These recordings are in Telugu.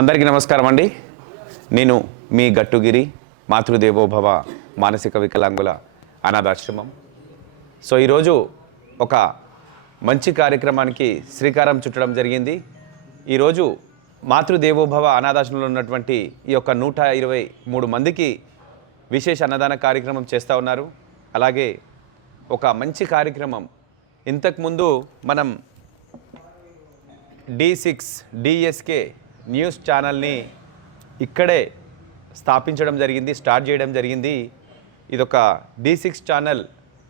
అందరికీ నమస్కారం అండి. నేను మీ గట్టుగిరి మాతృదేవోభవ మానసిక వికలాంగుల అనాథాశ్రమం. సో ఈరోజు ఒక మంచి కార్యక్రమానికి శ్రీకారం చుట్టడం జరిగింది. ఈరోజు మాతృదేవోభవ అనాథాశ్రమంలో ఉన్నటువంటి ఈ యొక్క నూట ఇరవై మూడు మందికి విశేష అన్నదాన కార్యక్రమం చేస్తూ ఉన్నారు. అలాగే ఒక మంచి కార్యక్రమం. ఇంతకుముందు మనం డి సిక్స్ డిఎస్కే న్యూస్ ఛానల్ని ఇక్కడే స్థాపించడం జరిగింది స్టార్ట్ చేయడం జరిగింది. ఇదొక డి సిక్స్ ఛానల్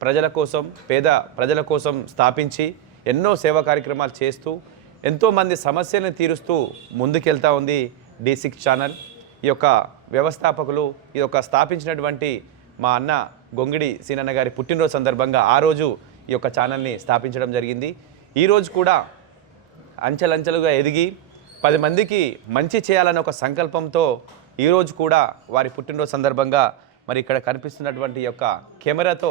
ప్రజల కోసం పేద ప్రజల కోసం స్థాపించి ఎన్నో సేవా కార్యక్రమాలు చేస్తూ ఎంతోమంది సమస్యలను తీరుస్తూ ముందుకెళ్తా ఉంది డి సిక్స్ ఛానల్. ఈ యొక్క వ్యవస్థాపకులు ఈ యొక్క స్థాపించినటువంటి మా అన్న గొంగిడి సీనన్న గారి పుట్టినరోజు సందర్భంగా ఆ రోజు ఈ యొక్క ఛానల్ని స్థాపించడం జరిగింది. ఈరోజు కూడా అంచెలంచెలుగా ఎదిగి పది మందికి మంచి చేయాలనే ఒక సంకల్పంతో ఈరోజు కూడా వారి పుట్టినరోజు సందర్భంగా మరి ఇక్కడ కనిపిస్తున్నటువంటి యొక్క కెమెరాతో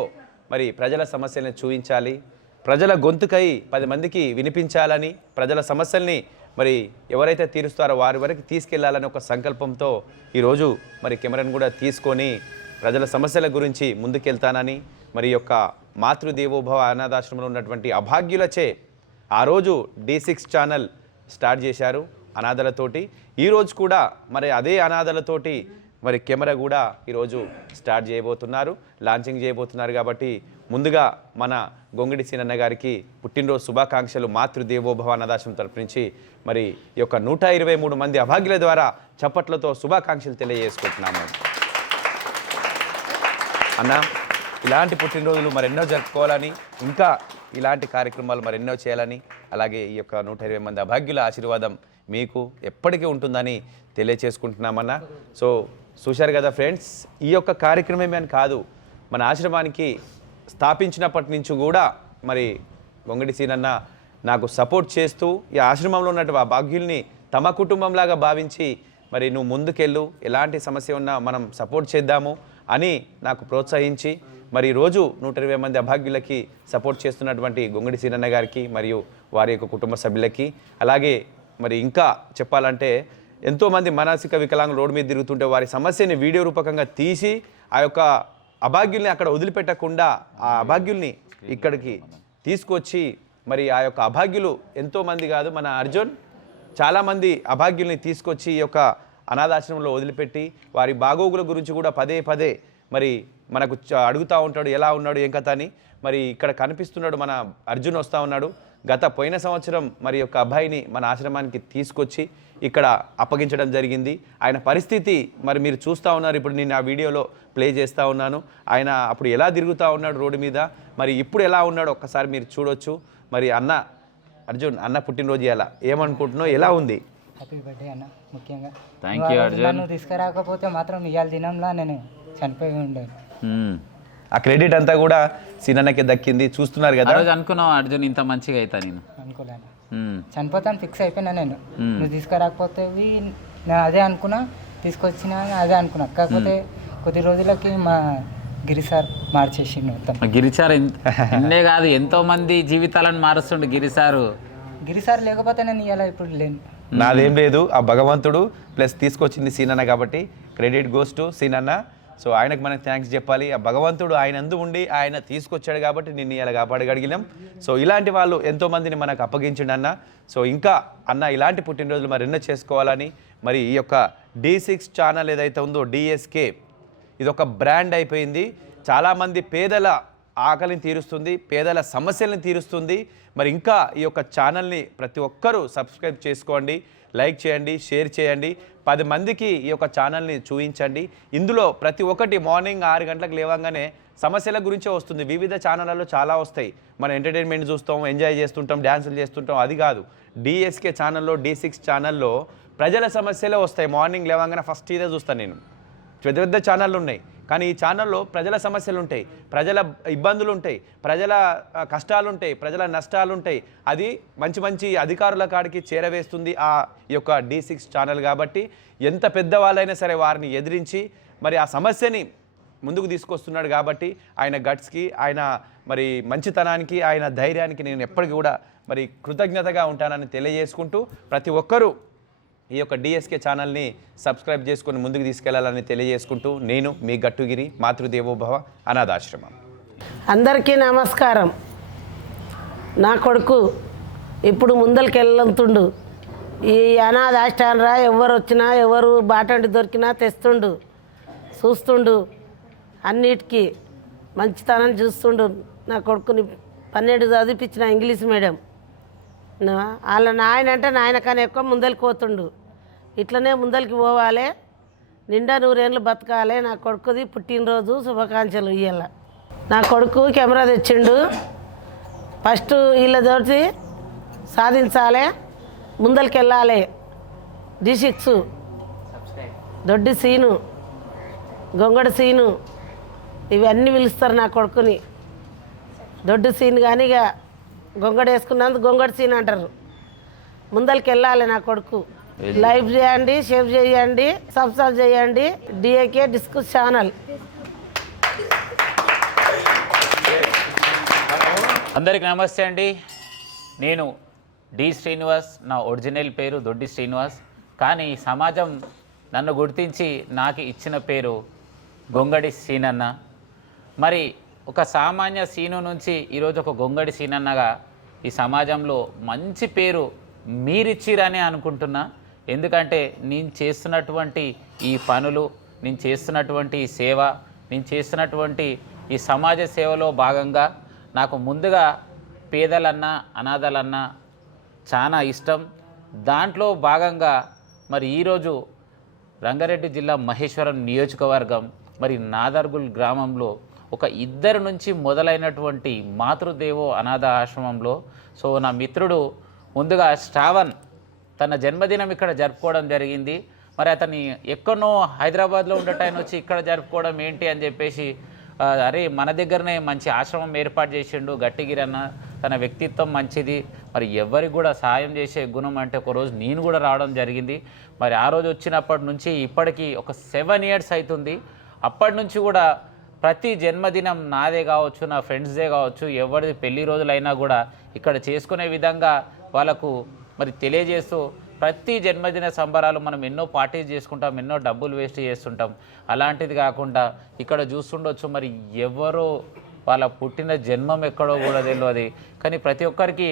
మరి ప్రజల సమస్యలను చూపించాలి ప్రజల గొంతుకై పది మందికి వినిపించాలని ప్రజల సమస్యల్ని మరి ఎవరైతే తీరుస్తారో వారి వరకు తీసుకెళ్ళాలని ఒక సంకల్పంతో ఈరోజు మరి కెమెరాను కూడా తీసుకొని ప్రజల సమస్యల గురించి ముందుకెళ్తానని మరి యొక్క మాతృదేవోభవ అనాథాశ్రమంలో ఉన్నటువంటి అభాగ్యులచే ఆ రోజు డి సిక్స్ ఛానల్ స్టార్ట్ చేశారు. అనాథలతోటి. ఈరోజు కూడా మరి అదే అనాథలతోటి మరి కెమెరా కూడా ఈరోజు స్టార్ట్ చేయబోతున్నారు లాంచింగ్ చేయబోతున్నారు కాబట్టి ముందుగా మన గొంగిడి సీనన్న గారికి పుట్టినరోజు శుభాకాంక్షలు మాతృదేవోభవ అనాథాశ్రమం తరపు మరి ఈ యొక్క నూట ఇరవై మూడు మంది అభాగ్యుల ద్వారా చప్పట్లతో శుభాకాంక్షలు తెలియజేసుకుంటున్నాము. అన్న ఇలాంటి పుట్టినరోజులు మరెన్నో జరుపుకోవాలని ఇంకా ఇలాంటి కార్యక్రమాలు మరెన్నో చేయాలని అలాగే ఈ యొక్క నూట ఇరవై మంది అభాగ్యుల ఆశీర్వాదం మీకు ఎప్పటికీ ఉంటుందని తెలియచేసుకుంటున్నామన్నా. సో చూశారు కదా ఫ్రెండ్స్ ఈ యొక్క కార్యక్రమమే అని కాదు మన ఆశ్రమానికి స్థాపించినప్పటి నుంచి కూడా మరి గొంగడి సీనన్న నాకు సపోర్ట్ చేస్తూ ఈ ఆశ్రమంలో ఉన్నటువంటి ఆ భాగ్యుల్ని తమ కుటుంబంలాగా భావించి మరి నువ్వు ముందుకెళ్ళు ఎలాంటి సమస్య ఉన్నా మనం సపోర్ట్ చేద్దాము అని నాకు ప్రోత్సహించి మరి రోజు నూట ఇరవై మంది అభాగ్యులకి సపోర్ట్ చేస్తున్నటువంటి గొంగడి సీనన్న గారికి మరియు వారి యొక్క కుటుంబ సభ్యులకి అలాగే మరి ఇంకా చెప్పాలంటే ఎంతోమంది మానసిక వికలాంగులు రోడ్డు మీద తిరుగుతుంటే వారి సమస్యని వీడియో రూపకంగా తీసి ఆ యొక్క అభాగ్యుల్ని అక్కడ వదిలిపెట్టకుండా ఆ అభాగ్యుల్ని ఇక్కడికి తీసుకొచ్చి మరి ఆ యొక్క అభాగ్యులు ఎంతోమంది కాదు మన అర్జున్ చాలామంది అభాగ్యుల్ని తీసుకొచ్చి ఈ యొక్క అనాథాశ్రమంలో వదిలిపెట్టి వారి బాగోగుల గురించి కూడా పదే పదే మరి మనకు అడుగుతూ ఉంటాడు ఎలా ఉన్నాడు ఏం కథ అని మరి ఇక్కడ కనిపిస్తున్నాడు మన అర్జున్ వస్తూ ఉన్నాడు. గత పోయిన సంవత్సరం మరి యొక్క అబ్బాయిని మన ఆశ్రమానికి తీసుకొచ్చి ఇక్కడ అప్పగించడం జరిగింది. ఆయన పరిస్థితి మరి మీరు చూస్తూ ఉన్నారు. ఇప్పుడు నేను ఆ వీడియోలో ప్లే చేస్తూ ఉన్నాను. ఆయన అప్పుడు ఎలా తిరుగుతూ ఉన్నాడు రోడ్డు మీద? మరి ఇప్పుడు ఎలా ఉన్నాడు ఒక్కసారి మీరు చూడొచ్చు. మరి అన్న అర్జున్ అన్న పుట్టినరోజు ఎలా? ఏమనుకుంటున్నావు? ఎలా ఉంది? హ్యాపీ బర్త్డే అన్న ముఖ్యంగా. ఆ రోజు అర్జున్. నన్ను తీసుకురాకపోతే మాత్రం ఇవాళ దినంలో నేను చనిపోయి ఉండే. మ్మ్. ఆ క్రెడిట్ అంతా కూడా సీనన్నకి దక్కింది. చూస్తున్నారు కదా? రోజు అనుకున్నావు అర్జున్ ఇంత మంచిగా అవుతా నేను? అనుకోలేను. చనిపోతాను ఫిక్స్ అయిపోయినా నేను. నువ్వు తీసుకురాకపోతే నేను అదే అనుకున్నా తీసుకొచ్చినా అదే అనుకున్నా. కాకపోతే కొద్ది రోజులకి మా గిరి సార్ మార్చేసిండు మొత్తం. గిరిచారు ఇన్నే కాదు ఎంతో మంది జీవితాలను మారుస్తుండు గిరిసారు గిరి సార్ లేకపోతే నేను ఇవాళ ఇప్పుడు లేను. నాదేం లేదు ఆ భగవంతుడు ప్లస్ తీసుకొచ్చింది సీనన్న కాబట్టి క్రెడిట్ గోస్ టు సీనన్న. సో ఆయనకు మనం థ్యాంక్స్ చెప్పాలి. ఆ భగవంతుడు ఆయన అందు ఉండి ఆయన తీసుకొచ్చాడు కాబట్టి నిన్ను ఇలా కాపాడగలిగినాం. సో ఇలాంటి వాళ్ళు ఎంతోమందిని మనకు అప్పగించండి అన్న. సో ఇంకా అన్న ఇలాంటి పుట్టినరోజులు మరి ఎన్నో చేసుకోవాలని మరి ఈ యొక్క డి సిక్స్ ఛానల్ ఏదైతే ఉందో డిఎస్కే ఇది ఒక బ్రాండ్ అయిపోయింది. చాలామంది పేదల ఆకలిని తీరుస్తుంది పేదల సమస్యలను తీరుస్తుంది. మరి ఇంకా ఈ యొక్క ఛానల్ని ప్రతి ఒక్కరూ సబ్స్క్రైబ్ చేసుకోండి. లైక్ చేయండి షేర్ చేయండి. పది మందికి ఈ యొక్క ఛానల్ని చూపించండి ఇందులో ప్రతి ఒక్కటి మార్నింగ్ ఆరు గంటలకు లేవగానే సమస్యల గురించే వస్తుంది. వివిధ ఛానళ్ళలో చాలా వస్తాయి. మనం ఎంటర్టైన్మెంట్ చూస్తాం ఎంజాయ్ చేస్తుంటాం డ్యాన్సులు చేస్తుంటాం అది కాదు. డిఎస్కే ఛానల్లో డి సిక్స్ ఛానల్లో ప్రజల సమస్యలే వస్తాయి. మార్నింగ్ లేవగానే ఫస్ట్ ఇదే చూస్తాను నేను. పెద్ద పెద్ద ఛానళ్ళు ఉన్నాయి. కానీ ఈ ఛానల్లో ప్రజల సమస్యలు ఉంటాయి ప్రజల ఇబ్బందులు ఉంటాయి ప్రజల కష్టాలు ఉంటాయి ప్రజల నష్టాలు ఉంటాయి అది మంచి మంచి అధికారుల కాడికి చేరవేస్తుంది ఆ యొక్క డి సిక్స్ ఛానల్ కాబట్టి ఎంత పెద్దవాళ్ళైనా సరే వారిని ఎదిరించి మరి ఆ సమస్యని ముందుకు తీసుకొస్తున్నాడు కాబట్టి ఆయన గట్స్కి ఆయన మరి మంచితనానికి ఆయన ధైర్యానికి నేను ఎప్పటికీ కూడా మరి కృతజ్ఞతగా ఉంటానని తెలియజేసుకుంటూ ప్రతి ఒక్కరూ ఈ యొక్క డిఎస్కే ఛానల్ని సబ్స్క్రైబ్ చేసుకొని ముందుకు తీసుకెళ్ళాలని తెలియజేసుకుంటూ నేను మీ గట్టుగిరి మాతృదేవోభవ అనాథాశ్రమం. అందరికీ నమస్కారం. నా కొడుకు ఇప్పుడు ముందరికి వెళ్ళంతుండు ఈ అనాథాష్టానరా ఎవరు వచ్చినా ఎవరు బాటండి దొరికినా తెస్తుండు చూస్తుండు అన్నిటికీ మంచితనం చూస్తుండు. నా కొడుకుని పన్నెండు చదివిపించిన ఇంగ్లీష్ మీడియం. వాళ్ళ నాయన అంటే నాయన కానీ ఎక్కువ ముందరికి పోతుండు. ఇట్లనే ముందరికి పోవాలి నిండా నూరేళ్ళు బతకాలి. నా కొడుకుది పుట్టినరోజు శుభాకాంక్షలు ఇయ్యాల. నా కొడుకు కెమెరా తెచ్చిండు. ఫస్ట్ వీళ్ళతోటి సాధించాలి ముందరికి వెళ్ళాలి డి సిక్స్ దొడ్డి సీను గొంగడి సీను ఇవన్నీ పిలుస్తారు నా కొడుకుని. దొడ్డు సీన్ కానీ ఇక గొంగడి వేసుకున్నందుకు గొంగడి సీన్ అంటారు. ముందరికి వెళ్ళాలి నా కొడుకు. లైవ్ చేయండి షేర్ చేయండి సబ్స్క్రైబ్ చేయండి. డిఏకే డిస్కస్ ఛానల్ అందరికి నమస్తే అండి. నేను డి శ్రీనివాస్ నా ఒరిజినల్ పేరు దొడ్డి శ్రీనివాస్. కానీ సమాజం నన్ను గుర్తించి నాకు ఇచ్చిన పేరు గొంగడి సీనన్న. మరి ఒక సామాన్య సీను నుంచి ఈరోజు ఒక గొంగడి సీనన్నగా ఈ సమాజంలో మంచి పేరు మీరిచ్చిరని అనుకుంటున్నా. ఎందుకంటే నేను చేస్తున్నటువంటి ఈ పనులు నేను చేస్తున్నటువంటి ఈ సేవ నేను చేస్తున్నటువంటి ఈ సమాజ సేవలో భాగంగా నాకు ముందుగా పేదలన్నా అనాథలన్నా చాలా ఇష్టం. దాంట్లో భాగంగా మరి ఈరోజు రంగారెడ్డి జిల్లా మహేశ్వరం నియోజకవర్గం మరి నాదర్గుల్ గ్రామంలో ఒక ఇద్దరు నుంచి మొదలైనటువంటి మాతృదేవో అనాథ ఆశ్రమంలో. సో నా మిత్రుడు ముందుగా శ్రావణ్ తన జన్మదినం ఇక్కడ జరుపుకోవడం జరిగింది. మరి అతని ఎక్కడనో హైదరాబాద్లో ఉండట ఆయన వచ్చి ఇక్కడ జరుపుకోవడం ఏంటి అని చెప్పేసి అరే మన దగ్గరనే మంచి ఆశ్రమం ఏర్పాటు చేసిండు గట్టిగిరన్న తన వ్యక్తిత్వం మంచిది. మరి ఎవరికి కూడా సాయం చేసే గుణం అంటే ఒక రోజు నేను కూడా రావడం జరిగింది. మరి ఆ రోజు వచ్చినప్పటి నుంచి ఇప్పటికీ ఒక సెవెన్ ఇయర్స్ అవుతుంది అప్పటి నుంచి కూడా ప్రతి జన్మదినం నాదే కావచ్చు నా ఫ్రెండ్స్దే కావచ్చు ఎవరిది పెళ్ళి రోజులైనా కూడా ఇక్కడ చేసుకునే విధంగా వాళ్ళకు మరి తెలియజేస్తూ ప్రతి జన్మదిన సంబరాలు మనం ఎన్నో పార్టీస్ చేసుకుంటాం ఎన్నో డబ్బులు వేస్ట్ చేస్తుంటాం. అలాంటిది కాకుండా ఇక్కడ చూస్తుండొచ్చు మరి ఎవరో వాళ్ళ పుట్టిన జన్మం ఎక్కడో కూడా తెలియదు కానీ ప్రతి ఒక్కరికి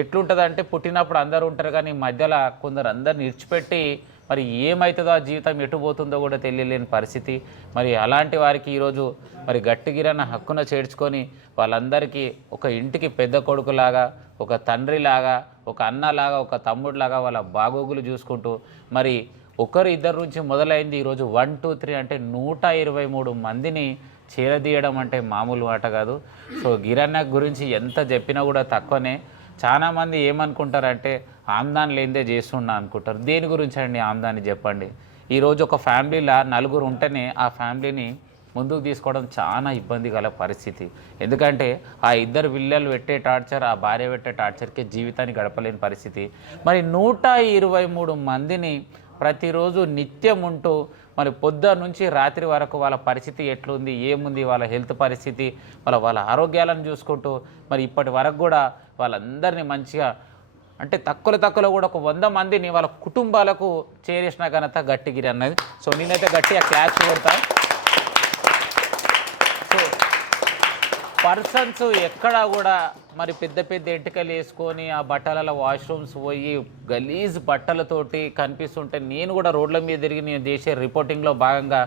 ఎట్లుంటుంది అంటే పుట్టినప్పుడు అందరూ ఉంటారు కానీ మధ్యలో కొందరు అందరిని ఇడిచిపెట్టి మరి ఏమవుతుందో ఆ జీవితం ఎటు పోతుందో కూడా తెలియలేని పరిస్థితి. మరి అలాంటి వారికి ఈరోజు మరి గట్టిగిరన్న హక్కున చేర్చుకొని వాళ్ళందరికీ ఒక ఇంటికి పెద్ద కొడుకులాగా ఒక తండ్రిలాగా ఒక అన్నలాగా ఒక తమ్ముడిలాగా వాళ్ళ బాగోగులు చూసుకుంటూ మరి ఒకరు ఇద్దరు నుంచి మొదలైంది ఈరోజు వన్ టూ త్రీ అంటే నూట ఇరవై మూడు మందిని చేరదీయడం అంటే మామూలు మాట కాదు. సో గిరన్న గురించి ఎంత చెప్పినా కూడా తక్కువనే. చాలామంది ఏమనుకుంటారంటే ఆమ్దాన్ లేనిదే చేస్తున్నా అనుకుంటారు. దేని గురించి అండి ఆమ్దాని చెప్పండి? ఈరోజు ఒక ఫ్యామిలీలా నలుగురు ఉంటేనే ఆ ఫ్యామిలీని ముందుకు తీసుకోవడం చాలా ఇబ్బంది గల పరిస్థితి. ఎందుకంటే ఆ ఇద్దరు విల్లలు పెట్టే టార్చర్ ఆ భార్య పెట్టే టార్చర్కే జీవితాన్ని గడపలేని పరిస్థితి. మరి నూట ఇరవై మూడు మందిని ప్రతిరోజు నిత్యం ఉంటూ మరి పొద్దు నుంచి రాత్రి వరకు వాళ్ళ పరిస్థితి ఎట్లుంది ఏముంది వాళ్ళ హెల్త్ పరిస్థితి వాళ్ళ వాళ్ళ ఆరోగ్యాలను చూసుకుంటూ మరి ఇప్పటి వరకు కూడా వాళ్ళందరినీ మంచిగా అంటే తక్కువ తక్కువలో కూడా ఒక వంద మందిని వాళ్ళ కుటుంబాలకు చేరేసిన ఘనత గట్టిగిరి అన్నది. సో నేనైతే గట్టిగా క్లాస్ కొడతాను సో పర్సన్స్ ఎక్కడా కూడా మరి పెద్ద పెద్ద ఎంటికలు వేసుకొని ఆ బట్టల వాష్రూమ్స్ పోయి గలీజ్ బట్టలతోటి కనిపిస్తుంటే నేను కూడా రోడ్ల మీద తిరిగి నేను చేసే రిపోర్టింగ్లో భాగంగా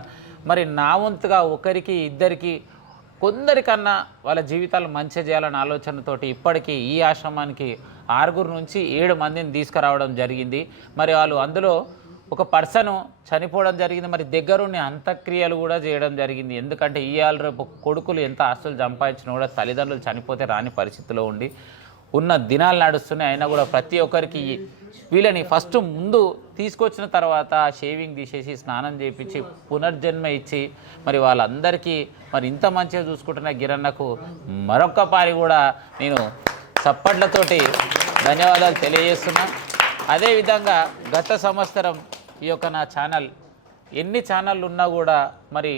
మరి నా వంతుగా ఒకరికి ఇద్దరికి కొందరికన్నా వాళ్ళ జీవితాలు మంచి చేయాలన్న ఆలోచనతోటి ఇప్పటికీ ఈ ఆశ్రమానికి ఆరుగురు నుంచి ఏడు మందిని తీసుకురావడం జరిగింది. మరి వాళ్ళు అందులో ఒక పర్సన్ చనిపోవడం జరిగింది. మరి దగ్గరుండి అంత్యక్రియలు కూడా చేయడం జరిగింది. ఎందుకంటే ఇవాళ రేపు కొడుకులు ఎంత ఆస్తులు సంపాదించినా కూడా తల్లిదండ్రులు చనిపోతే రాని పరిస్థితిలో ఉండి ఉన్న దినాలు నడుస్తున్నాయి. అయినా కూడా ప్రతి ఒక్కరికి వీళ్ళని ఫస్ట్ ముందు తీసుకొచ్చిన తర్వాత షేవింగ్ తీసేసి స్నానం చేయించి పునర్జన్మ ఇచ్చి మరి వాళ్ళందరికీ మరి ఇంత మంచిగా చూసుకుంటున్న గిరన్నకు మరొక్క పారి కూడా నేను చప్పట్లతోటి ధన్యవాదాలు తెలియజేస్తున్నా. అదేవిధంగా గత సంవత్సరం ఈ యొక్క నా ఛానల్. ఎన్ని ఛానళ్ళు ఉన్నా కూడా మరి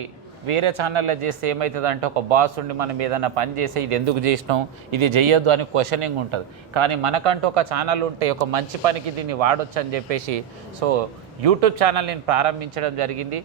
వేరే ఛానల్లో చేస్తే ఏమవుతుంది అంటే ఒక బాస్ ఉండి మనం ఏదైనా పని చేస్తే ఇది ఎందుకు చేసినాం ఇది చేయొద్దు అని క్వశ్చనింగ్ ఉంటుంది. కానీ మనకంటూ ఒక ఛానల్ ఉంటే ఒక మంచి పనికి దీన్ని వాడొచ్చు అని చెప్పేసి సో యూట్యూబ్ ఛానల్ నేను ప్రారంభించడం జరిగింది.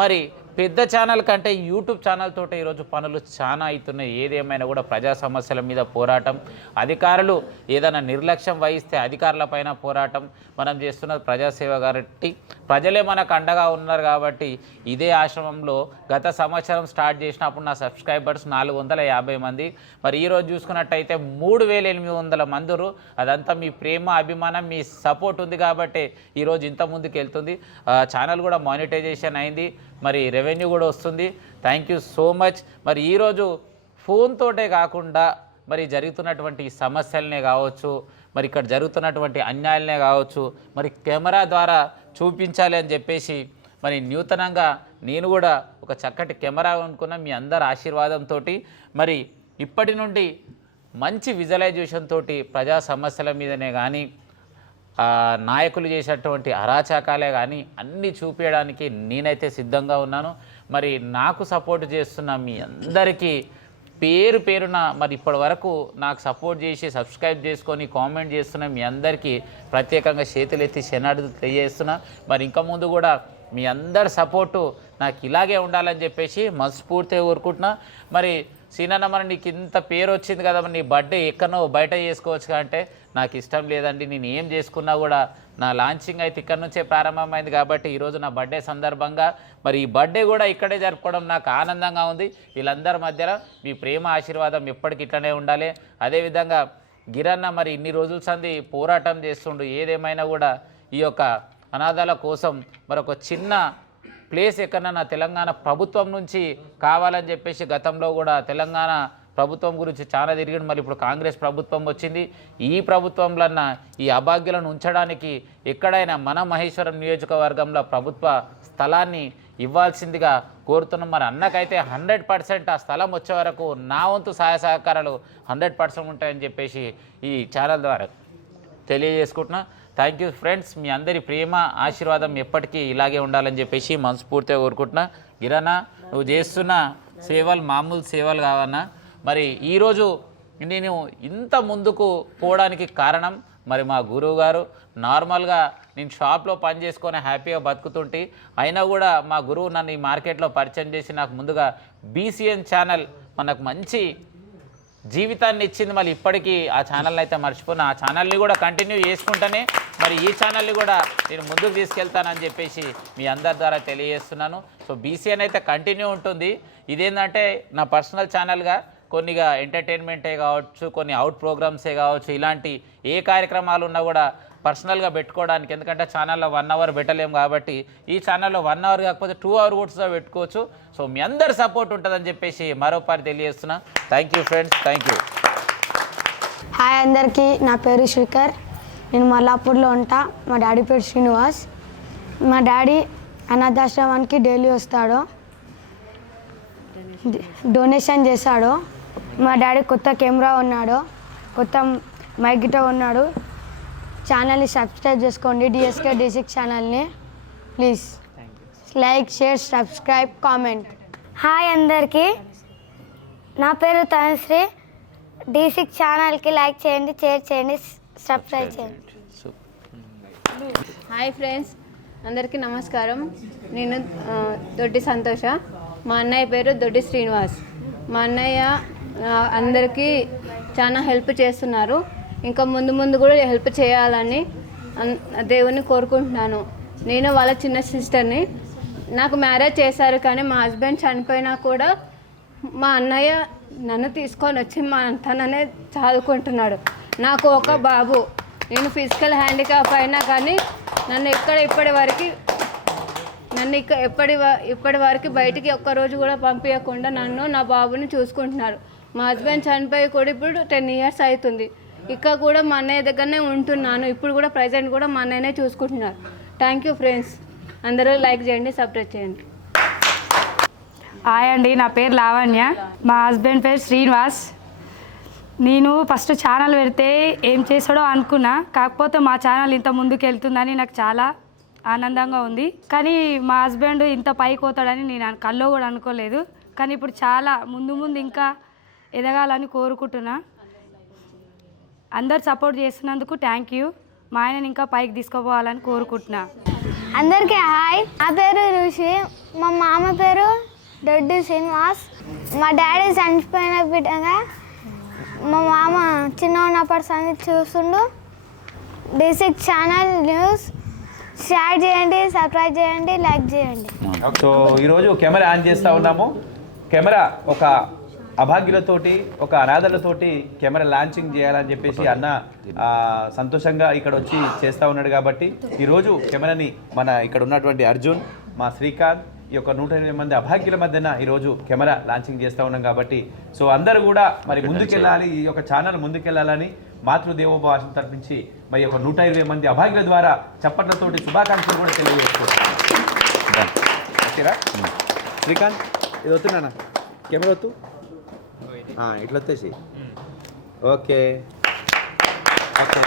మరి పెద్ద ఛానల్ కంటే యూట్యూబ్ ఛానల్ తోటి ఈరోజు పనులు చాలా అవుతున్నాయి. ఏదేమైనా కూడా ప్రజా సమస్యల మీద పోరాటం అధికారులు ఏదైనా నిర్లక్ష్యం వహిస్తే అధికారుల పైన పోరాటం మనం చేస్తున్నది ప్రజాసేవ కాబట్టి ప్రజలే మనకు అండగా ఉన్నారు కాబట్టి ఇదే ఆశ్రమంలో గత సంవత్సరం స్టార్ట్ చేసినప్పుడు నా సబ్స్క్రైబర్స్ నాలుగు వందల యాభై మంది. మరి ఈరోజు చూసుకున్నట్టయితే మూడు వేల ఎనిమిది వందల మందురు అదంతా మీ ప్రేమ అభిమానం మీ సపోర్ట్ ఉంది కాబట్టి ఈరోజు ఇంత ముందుకు వెళ్తుంది. ఛానల్ కూడా మానిటైజేషన్ అయింది. మరి రెవెన్యూ కూడా వస్తుంది. థ్యాంక్ యూ సో మచ్ మరి ఈరోజు ఫోన్తోటే కాకుండా మరి జరుగుతున్నటువంటి సమస్యలనే కావచ్చు మరి ఇక్కడ జరుగుతున్నటువంటి అన్యాయాలనే కావచ్చు మరి కెమెరా ద్వారా చూపించాలి అని చెప్పేసి మరి నూతనంగా నేను కూడా ఒక చక్కటి కెమెరా అనుకున్న మీ అందరి ఆశీర్వాదంతో మరి ఇప్పటి నుండి మంచి విజువలైజేషన్ తోటి ప్రజా సమస్యల మీదనే కానీ నాయకులు చేసేటువంటి అరాచకాలే కానీ అన్నీ చూపించడానికి నేనైతే సిద్ధంగా ఉన్నాను. మరి నాకు సపోర్ట్ చేస్తున్న మీ అందరికీ పేరు పేరున మరి ఇప్పటి వరకు నాకు సపోర్ట్ చేసి సబ్స్క్రైబ్ చేసుకొని కామెంట్ చేస్తున్న మీ అందరికీ ప్రత్యేకంగా చేతులెత్తి శనాడు తెలియజేస్తున్నా. మరి ఇంకా ముందు కూడా మీ అందరి సపోర్టు నాకు ఇలాగే ఉండాలని చెప్పేసి మనస్ఫూర్తిగా కోరుకుంటున్నా. మరి సీనన్న మరి నీకు ఇంత పేరు వచ్చింది కదా నీ బర్త్డే ఎక్కడనో బయట చేసుకోవచ్చు అంటే నాకు ఇష్టం లేదండి. నేను ఏం చేసుకున్నా కూడా నా లాంచింగ్ అయితే ఇక్కడ నుంచే ప్రారంభమైంది కాబట్టి ఈరోజు నా బర్త్డే సందర్భంగా మరి ఈ బర్త్డే కూడా ఇక్కడే జరుపుకోవడం నాకు ఆనందంగా ఉంది. వీళ్ళందరి మధ్యలో మీ ప్రేమ ఆశీర్వాదం ఎప్పటికి ఇట్లనే ఉండాలి. అదేవిధంగా గిరన్న మరి ఇన్ని రోజుల సంది పోరాటం చేస్తుండు. ఏదేమైనా కూడా ఈ యొక్క అనాథాల కోసం మరొక చిన్న ప్లేస్ ఎక్కడన్నా తెలంగాణ ప్రభుత్వం నుంచి కావాలని చెప్పేసి గతంలో కూడా తెలంగాణ ప్రభుత్వం గురించి చాలా తిరిగి మరి ఇప్పుడు కాంగ్రెస్ ప్రభుత్వం వచ్చింది. ఈ ప్రభుత్వంలన్నా ఈ అభాగ్యులను ఉంచడానికి ఎక్కడైనా మన మహేశ్వరం నియోజకవర్గంలో ప్రభుత్వ స్థలాన్ని ఇవ్వాల్సిందిగా కోరుతున్నాం. మరి అన్నకైతే హండ్రెడ్ పర్సెంట్ ఆ స్థలం వచ్చే వరకు నా వంతు సహాయ సహకారాలు హండ్రెడ్ పర్సెంట్ ఉంటాయని చెప్పేసి ఈ ఛానల్ ద్వారా తెలియజేసుకుంటున్నా. థ్యాంక్ యూ ఫ్రెండ్స్ మీ అందరి ప్రేమ ఆశీర్వాదం ఎప్పటికీ ఇలాగే ఉండాలని చెప్పేసి మనస్ఫూర్తిగా కోరుకుంటున్నా. గిరానా నువ్వు చేస్తున్న సేవలు మామూలు సేవలు కావన్నా. మరి ఈరోజు నేను ఇంత ముందుకు పోవడానికి కారణం మరి మా గురువు గారు. నార్మల్గా నేను షాప్లో పని చేసుకొని హ్యాపీగా బతుకుతుంటే అయినా కూడా మా గురువు నన్ను ఈ మార్కెట్లో పరిచయం చేసి నాకు ముందుగా బీసీఎన్ ఛానల్ మనకు మంచి జీవితాన్ని ఇచ్చింది మళ్ళీ ఇప్పటికీ ఆ ఛానల్ని అయితే మర్చిపోయిన ఆ ఛానల్ని కూడా కంటిన్యూ చేసుకుంటానే మరి ఈ ఛానల్ని కూడా నేను ముందుకు తీసుకెళ్తానని చెప్పేసి మీ అందరి ద్వారా తెలియజేస్తున్నాను. సో బీసీఎన్ అయితే కంటిన్యూ ఉంటుంది. ఇదేంటంటే నా పర్సనల్ ఛానల్గా కొన్నిగా ఎంటర్టైన్మెంటే కావచ్చు కొన్ని అవుట్ ప్రోగ్రామ్సే కావచ్చు ఇలాంటి ఏ కార్యక్రమాలు ఉన్నా కూడా పర్సనల్గా పెట్టుకోవడానికి. ఎందుకంటే ఛానల్లో వన్ అవర్ పెట్టలేము కాబట్టి ఈ ఛానల్లో వన్ అవర్ కాకపోతే టూ అవర్ కూడా పెట్టుకోవచ్చు. సో మీ అందరి సపోర్ట్ ఉంటుందని చెప్పేసి మరోపారి తెలియజేస్తున్నా. Thank you friends thank you hi అందరికీ నా పేరు శ్రీకర్. నేను మల్లాపూర్లో ఉంటా. మా డాడీ పేరు శ్రీనివాస్. మా డాడీ అనాథాశ్రమానికి డైలీ వస్తాడు. డొనేషన్ చేశాడు. మా డాడీ కొత్త కెమెరా ఉన్నాడు. కొత్త మైక్ గిట ఉన్నాడు. ఛానల్ని సబ్స్క్రైబ్ చేసుకోండి. డిఎస్కే డి సిక్స్ ఛానల్ని. Please. Like share subscribe comment. Hi అందరికీ. నా పేరు తనుశ్రీ. డి సిక్స్ ఛానల్కి లైక్ చేయండి షేర్ చేయండి సబ్స్క్రైబ్ చేయండి. Hi friends. అందరికీ నమస్కారం. నేను దొడ్డి సంతోష. మా అన్నయ్య పేరు దొడ్డి శ్రీనివాస్. మా అన్నయ్య అందరికీ చాలా హెల్ప్ చేస్తున్నారు. ఇంకా ముందు ముందు కూడా హెల్ప్ చేయాలని దేవుని కోరుకుంటున్నాను. నేను వాళ్ళ చిన్న సిస్టర్ని. నాకు మ్యారేజ్ చేశారు కానీ మా హస్బెండ్ చనిపోయినా కూడా మా అన్నయ్య నన్ను తీసుకొని వచ్చి మా తననే చదువుకుంటున్నాడు. నాకు ఒక బాబు. నేను ఫిజికల్ హ్యాండిక్యాప్ అయినా కానీ నన్ను ఇక్కడ ఇప్పటి వరకు నన్ను ఇక ఎప్పటి ఇప్పటి వరకు బయటికి ఒక్క రోజు కూడా పంపించకుండా నన్ను నా బాబుని చూసుకుంటున్నారు. మా హస్బెండ్ చనిపోయి కూడా ఇప్పుడు టెన్ ఇయర్స్ అవుతుంది. ఇక్కడ కూడా మా అన్నయ్య దగ్గరనే ఉంటున్నాను. ఇప్పుడు కూడా ప్రజెంట్ కూడా మా అన్నయ్యనే చూసుకుంటున్నారు. థ్యాంక్ యూ ఫ్రెండ్స్ అందరూ లైక్ చేయండి సబ్స్క్రైబ్ చేయండి. హాయ్ అండి నా పేరు లావణ్య. మా హస్బెండ్ పేరు శ్రీనివాస్. నేను ఫస్ట్ ఛానల్ పెడితే ఏం చేస్తాడో అనుకున్నా. కాకపోతే మా ఛానల్ ఇంత ముందుకు వెళ్తుందని నాకు చాలా ఆనందంగా ఉంది. కానీ మా హస్బెండ్ ఇంత పైకి పోతాడని నేను కల్లో కూడా అనుకోలేదు. కానీ ఇప్పుడు చాలా ముందు ముందు ఇంకా ఎదగాలని కోరుకుంటున్నా. అందరు సపోర్ట్ చేస్తున్నందుకు థ్యాంక్ యూ మా ఆయనని ఇంకా పైకి తీసుకుపోవాలని కోరుకుంటున్నా. అందరికీ హాయ్. నా పేరు ఋషి మా మామ పేరు దొడ్డి శ్రీనివాస్. మా డాడీ చనిపోయిన బిడ్డగా మా మామ చిన్న ఉన్నప్పటి సంగతి చూస్తుండు. బేసిక్ ఛానల్ న్యూస్ షేర్ చేయండి సబ్స్క్రైబ్ చేయండి లైక్ చేయండి. సో ఈరోజు కెమెరా ఆన్ చేస్తూ ఉన్నాము. కెమెరా ఒక అభాగ్యులతోటి ఒక అనాథలతోటి కెమెరా లాంచింగ్ చేయాలని చెప్పేసి అన్న సంతోషంగా ఇక్కడ వచ్చి చేస్తూ ఉన్నాడు కాబట్టి ఈరోజు కెమెరాని మన ఇక్కడ ఉన్నటువంటి అర్జున్ మా శ్రీకాంత్ ఈ యొక్క నూట ఎనిమిది మంది అభాగ్యుల మధ్యన ఈరోజు కెమెరా లాంచింగ్ చేస్తూ ఉన్నాం కాబట్టి సో అందరూ కూడా మరి ముందుకెళ్ళాలి ఈ యొక్క ఛానల్ ముందుకెళ్ళాలని మాతృదేవోభవ ఆశం తరపించి మరి యొక్క నూట ఇరవై మంది అభాగ్యుల ద్వారా చప్పట్లతోటి శుభాకాంక్షలు కూడా తెలియజేసుకుంటున్నాను ఓకేరా శ్రీకాంత్ ఇది వస్తున్నానా కెమెరా వద్దు. ఇట్లా వచ్చేసి. ఓకే. ఓకే.